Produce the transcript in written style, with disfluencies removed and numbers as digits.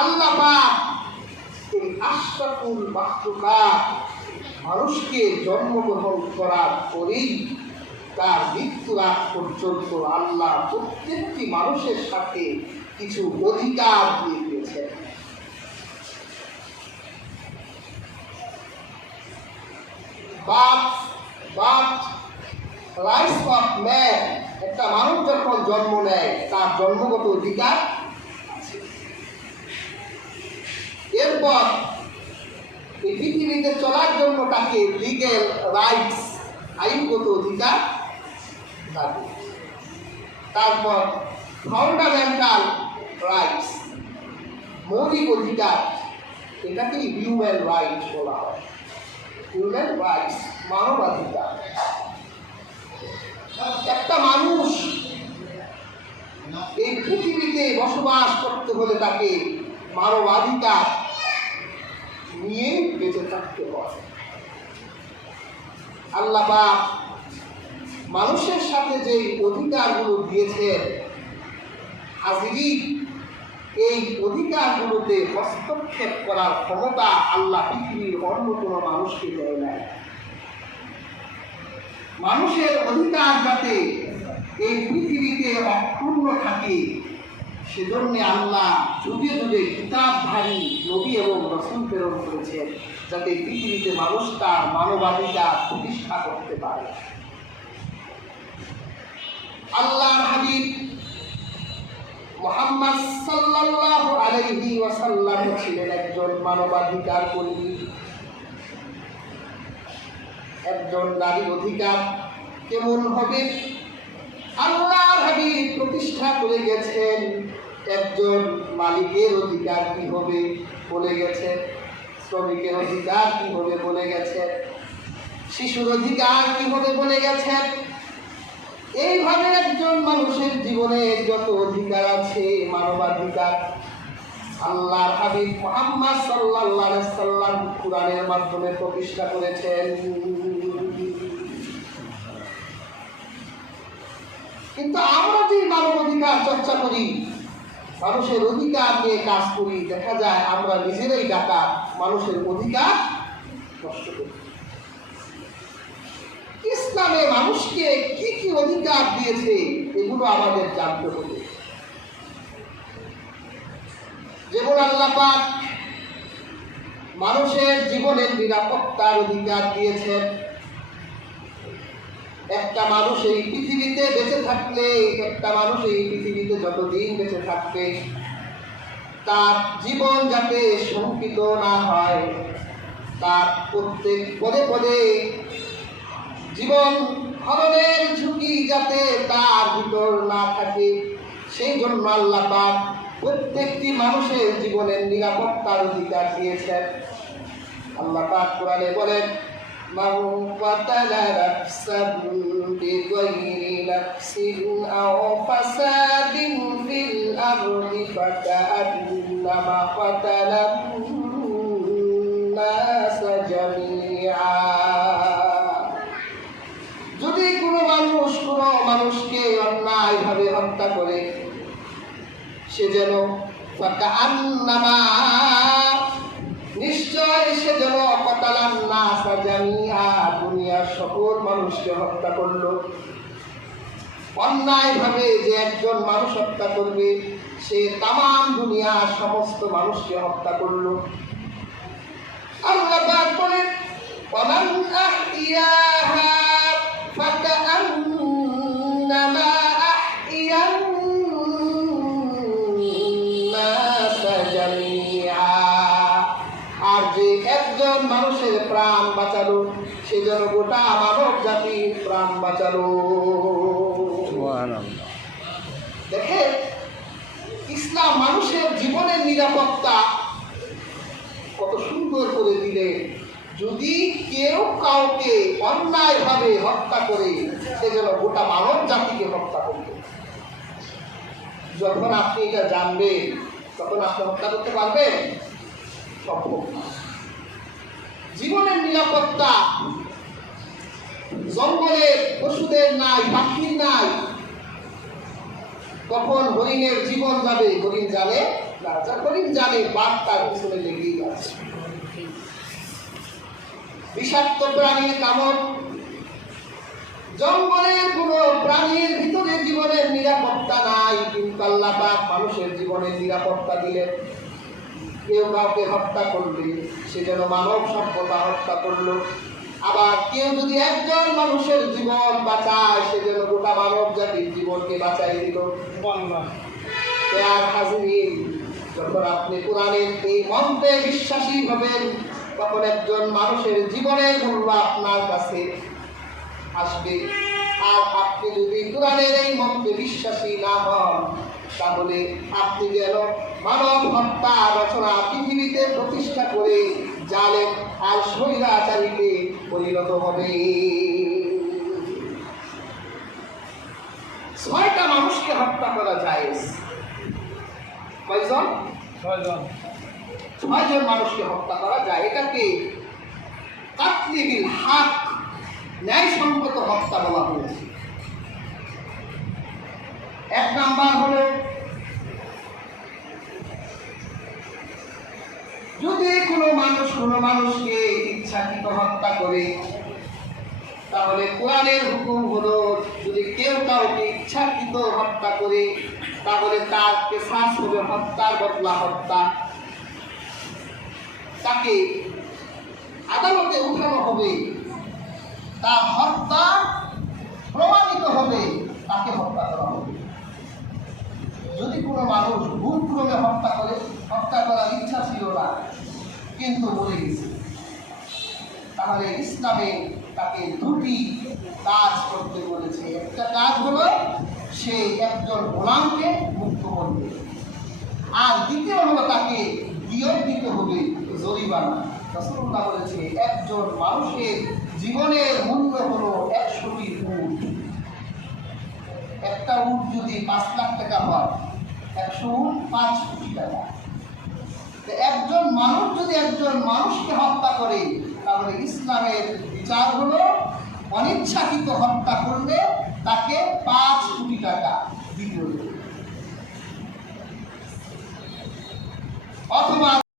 আল্লাহ পাক এই আশরাফুল মাখলুকাত মানুষকে জন্মগ্রহণ করার পরেই তার মৃত্যুর আগ পর্যন্ত আল্লাহ প্রত্যেকটি মানুষের সাথে কিছু অধিকার দিয়ে দিয়েছেন। রাইটস অফ ম্যান, একটা মানুষ যখন জন্ম নেয় তার জন্মগত অধিকার আছে। এরপর এই পৃথিবীতে চলার জন্য তাকে লিগ্যাল রাইটস, আইনগত অধিকার থাকে। তারপর ফান্ডামেন্টাল রাইটস, মৌলিক অধিকার, এটাকে হিউম্যান রাইটস বলা হয়। হিউম্যান রাইটস, মানবাধিকার। একটা মানুষ এই পৃথিবীতে বসবাস করতে হলে তাকে মানবাধিকার নিয়ে বেঁচে থাকতে হয়। আল্লাহ পাক মানুষের সাথে যে অধিকারগুলো দিয়েছেন, হাজিরিন, এই অধিকারগুলোতে হস্তক্ষেপ করার ক্ষমতা আল্লাহ পৃথিবীর অন্য কোনো মানুষকে দেয় নাই। মানুষের অধিকার যাতে এই পৃথিবীতে অক্ষুণ্ণ থাকে, সেজন্য আল্লাহ যুগে যুগে কিতাবধারী নবী এবং রাসূল প্রেরণ করেছেন, যাতে পৃথিবীতে মানুষ তার মানবাধিকার প্রতিষ্ঠা করতে পারে। আল্লাহর হাবিব মুহাম্মদ সাল্লাল্লাহু আলাইহি ওয়াসাল্লাম ছিলেন একজন মানবাধিকার কর্মী। একজন নারীর অধিকার কেমন হবে আল্লাহর হাবিব প্রতিষ্ঠা করে গেছেন। একজন মালিকের অধিকার কি হবে বলে গেছেন, শ্রমিকের অধিকার কি হবে বলে গেছেন, শিশুর অধিকার কি হবে বলে গেছেন। এইভাবে একজন মানুষের জীবনে যত অধিকার আছে, মানবাধিকার, আল্লাহর হাবিব মুহাম্মদ সাল্লাল্লাহু আলাইহি ওয়াসাল্লাম কুরআনের মাধ্যমে প্রতিষ্ঠা করেছেন। কিন্তু আমরা যে মানবাধিকার চর্চা করি, মানুষের অধিকার নিয়ে কাজ করি, দেখা যায় আমরা নিজেরাই ডাকাত, মানুষের অধিকার নষ্ট করি। ইসলামে মানুষকে কি কি অধিকার দিয়েছে এগুলো আমাদের জানতে হবে। যেমন আল্লাহ পাক মানুষের জীবনের নিরাপত্তার অধিকার দিয়েছেন। একটা মানুষ এই পৃথিবীতে বেঁচে থাকলে, একটা মানুষ এই পৃথিবীতে যতদিন বেঁচে থাকবে, তার জীবন যাতে শঙ্কিত না হয়, তার প্রত্যেক পদে পদে জীবন হরণের ঝুঁকি যাতে তার ভিতর না থাকে, সেই জন্য আল্লাহ পাক প্রত্যেকটি মানুষের জীবনের নিরাপত্তার অধিকার দিয়েছেন। আল্লাহ পাক কোরআনে বলেন, মান কাতালা নাফসান বিগাইরি নাফসিন আও ফাসাদিন ফিল আরদি ফাকাআন্নামা কাতালান নাস জামিআ। যদি কোনো মানুষকে অন্যায়ভাবে হত্যা করে, সে যেন ফাকাআন্নামা, নিশ্চয় সে যেন কাতালান নাস জামিআ, দুনিয়ার সকল মানুষকে হত্যা করলো। অন্যায়ভাবে যে একজন মানুষ হত্যা করবে, সে তামাম দুনিয়ার সমস্ত মানুষকে হত্যা করলো। আল্লাহ পাক বলেন, ওয়ামান আহইয়াহা ফাকাআন্নামা আহইয়ান নাস জামিআ। আর যে একজন মানুষের প্রাণ বাঁচালো, সে যেন গোটা মানব জাতির প্রাণ বাঁচালো। দেখেন, ইসলাম মানুষের জীবনের নিরাপত্তা কত সুন্দর করে দিলে। যদি কেউ কাউকে অন্যায়ভাবে হত্যা করে, সে যেন গোটা মানব জাতিকে হত্যা করবে। যখন আপনি এটা জানবেন, তখন আপনি হত্যা করতে পারবেন? সম্ভব না। জীবনের নিরাপত্তা জঙ্গলের পশুদের নাই, পাখির নাই। কখন হরিণের জীবন যাবে হরিণ জানে শিকার, যখনই জানে বাঘ তার পিছনে লেগেই আছে। বিষাক্ত প্রাণীর কামড়, জঙ্গলের কোন প্রাণীর ভিতরে জীবনের নিরাপত্তা নাই, কিন্তু আল্লাহ পাক মানুষের জীবনের নিরাপত্তা দিলেন। কেউ কাউকে হত্যা করলে সে যেন মানব সভ্যতা হত্যা করলো, আবার কেউ যদি একজন মানুষের জীবন বাঁচায় সে যেন গোটা মানব জাতির জীবনকে বাঁচাই দিল। যখন আপনি কোরআনের এই মন্ত্রে বিশ্বাসী হবেন তখন একজন মানুষের জীবনের মূল্য আপনার কাছে আসবে। আর আপনি যদি কোরআনের এই মন্ত্রে বিশ্বাসী না হন তাহলে আপনি যেন মানব হত্যা রচনা পৃথিবীতে প্রতিষ্ঠা করে জালেম আর স্বৈরাচারীকে পরিণত হবে। 6টা মানুষকে হত্যা করা জায়েজ। কয়জন? 6জন মানুষকে হত্যা করা যায়। এটাকে কাতলে বিল হক, ন্যায়সঙ্গত হত্যা বলা হয়েছে। 1 নাম্বার হলো যদি কোনো মানুষকে ইচ্ছাকৃত হত্যা করে, তাহলে কোরআনের হুকুম হলো যদি কেউ কাউকে ইচ্ছাকৃত হত্যা করে তাহলে তার কেসাস হবে হত্যার বদলা হত্যা। তাকে আদালতে উঠানো হবে, তার হত্যা প্রমাণিত হবে, তাকে হত্যা করা হবে। যদি কোনো মানুষ ভুলক্রমে হত্যা করে, হত্যা করার ইচ্ছা ছিল না কিন্তু মরে গেছে, তাহলে ইসলামে তাকে 2টি কাজ করতে বলেছে। একটা কাজ হলো সে একজন গোলামকে মুক্ত করবে, আর দ্বিতীয় হলো তাকে দিয়ত দিতে হবে, জরিমানা। রাসূলুল্লাহ বলেছে একজন মানুষের জীবনের মূল্য হলো 100টি উট। একটা উট যদি 5 লাখ টাকা হয়, 100 উট 5 কোটি টাকা। একজন মানুষ যদি একজন মানুষকে হত্যা করে তাহলে ইসলামের বিচার হলো অনিচ্ছাকৃত হত্যা করলে তাকে 5 কোটি টাকা দিতে হবে। অথবা